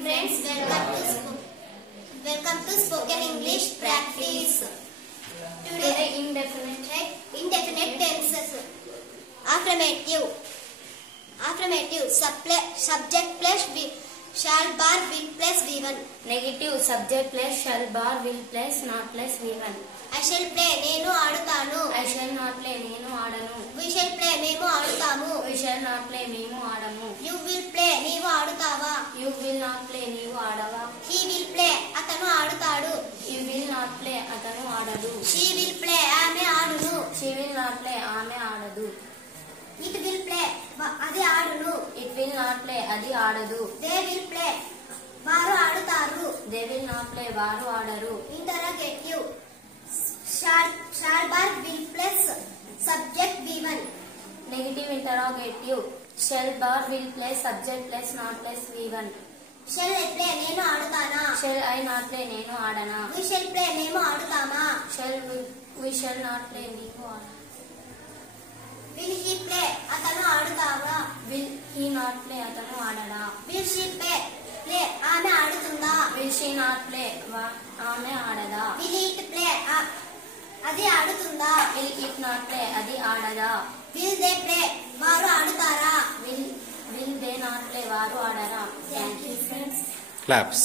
friends, welcome to Spoken English Practice. Today indefinite tenses. Affirmative subject plus shall bar will plus V1. Negative subject plus shall bar will plus not plus V1. I shall play నేను ఆడుతాను. I shall not play నేను ఆడను. We shall play మేము ఆడుతాము. We shall not play మేము ఆడము. You will play నీవు ఆడుతావా. You will not play నీవు ఆడవా. He will play అతను ఆడుతాడు. You will not play అతను ఆడడు. She will play ఆమె ఆడును. She will not play ఆమె ఆడదు. It will play అది ఆడును. It will not play అది ఆడదు. They will play వారు ఆడుతారు. They will not play వారు ఆడరు. Interrogative shall bar will plus subject V1. Negative interrogative shall bar will plus subject plus not plus V1. Shall I play నేను ఆడుతానా. Shall I not play నేను ఆడనా. We shall play మేము ఆడుతామా. We shall not play నీవు ఆడనా. Will he play అతను ఆడుతావా. Will he not play అతను ఆడడా. Will she play ఆమె ఆడుతుందా. Will she not play ఆమె ఆడదా. Will it play అది ఆడుతుందా. Will it not play అది ఆడదా. Will they play వారు ఆడుతారా. Will they not play వారు ఆడరా. Thank you friends. Claps.